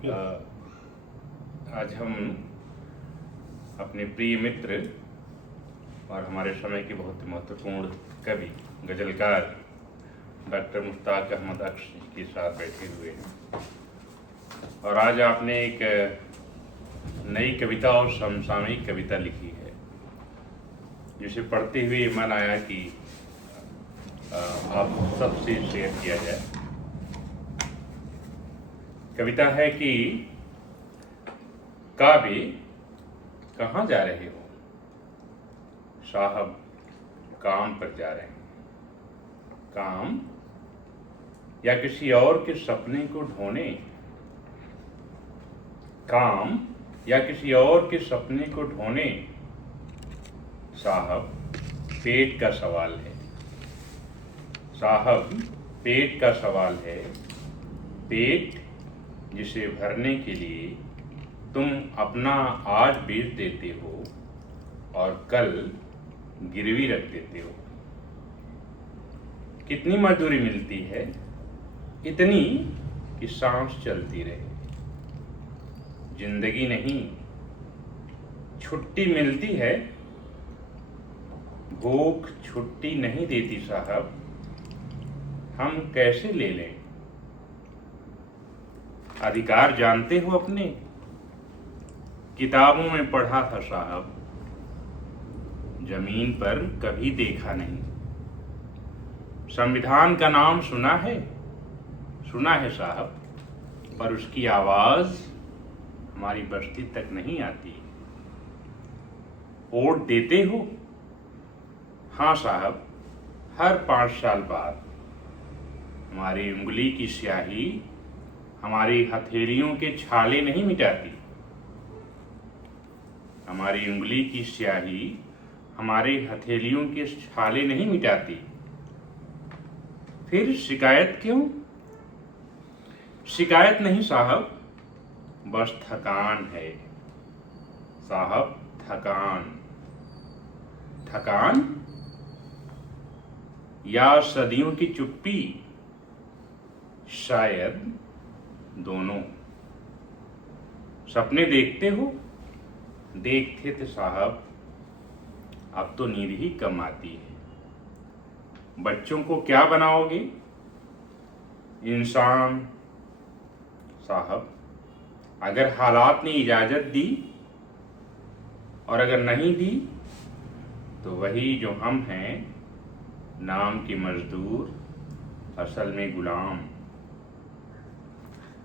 आज हम अपने प्रिय मित्र और हमारे समय के बहुत महत्वपूर्ण कवि गजलकार डॉक्टर मुश्ताक अहमद अक्श के साथ बैठे हुए हैं और आज आपने एक नई कविता और समसामयिक कविता लिखी है जिसे पढ़ते हुए मन आया कि आप सबसे शेयर किया जाए। कविता है कि काबे कहाँ जा रहे हो? साहब काम पर जा रहे हैं। काम या किसी और के सपने को ढोने? काम या किसी और के सपने को ढोने? साहब पेट का सवाल है। साहब पेट का सवाल है। पेट जिसे भरने के लिए तुम अपना आज बेच देते हो और कल गिरवी रख देते हो। कितनी मजदूरी मिलती है? इतनी कि सांस चलती रहे। जिंदगी नहीं, छुट्टी मिलती है। भूख छुट्टी नहीं देती साहब, हम कैसे ले लें? अधिकार जानते हो अपने? किताबों में पढ़ा था साहब, जमीन पर कभी देखा नहीं। संविधान का नाम सुना है? सुना है साहब, पर उसकी आवाज हमारी बस्ती तक नहीं आती। वोट देते हो? हाँ साहब, हर 5 साल बाद। हमारी उंगली की स्याही हमारी हथेलियों के छाले नहीं मिटाती। हमारी उंगली की स्याही हमारे हथेलियों के छाले नहीं मिटाती। फिर शिकायत क्यों? शिकायत नहीं साहब, बस थकान है। साहब थकान। थकान या सदियों की चुप्पी? शायद दोनों। सपने देखते हो? देखते थे साहब, अब तो नींद ही कम आती है। बच्चों को क्या बनाओगे? इंसान। साहब अगर हालात ने इजाजत दी और अगर नहीं दी तो वही जो हम हैं, नाम के मजदूर, असल में गुलाम।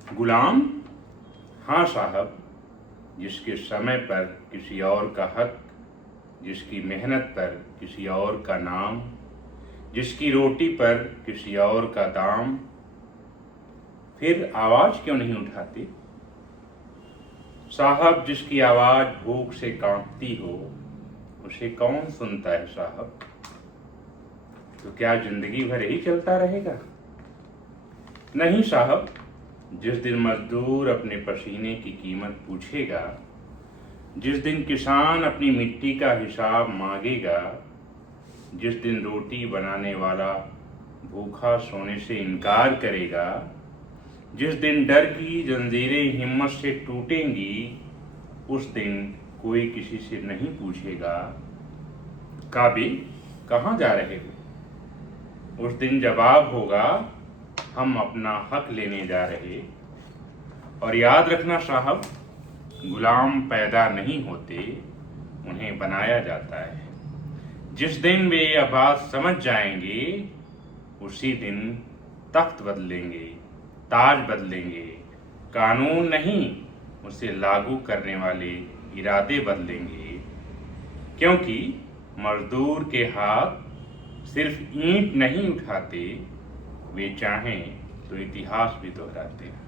गुलाम हाँ साहब, जिसके समय पर किसी और का हक, जिसकी मेहनत पर किसी और का नाम, जिसकी रोटी पर किसी और का दाम। फिर आवाज क्यों नहीं उठाते? साहब जिसकी आवाज भूख से कांपती हो, उसे कौन सुनता है साहब? तो क्या जिंदगी भर ही चलता रहेगा? नहीं साहब, जिस दिन मजदूर अपने पसीने की कीमत पूछेगा, जिस दिन किसान अपनी मिट्टी का हिसाब मांगेगा, जिस दिन रोटी बनाने वाला भूखा सोने से इनकार करेगा, जिस दिन डर की जंजीरें हिम्मत से टूटेंगी, उस दिन कोई किसी से नहीं पूछेगा काबे कहाँ जा रहे हो? उस दिन जवाब होगा, हम अपना हक लेने जा रहे। और याद रखना साहब, गुलाम पैदा नहीं होते, उन्हें बनाया जाता है। जिस दिन वे यह बात समझ जाएंगे, उसी दिन तख्त बदलेंगे, ताज बदलेंगे। कानून नहीं, उसे लागू करने वाले इरादे बदलेंगे। क्योंकि मजदूर के हाथ सिर्फ ईंट नहीं उठाते, वे चाहें तो इतिहास भी दोहराते हैं।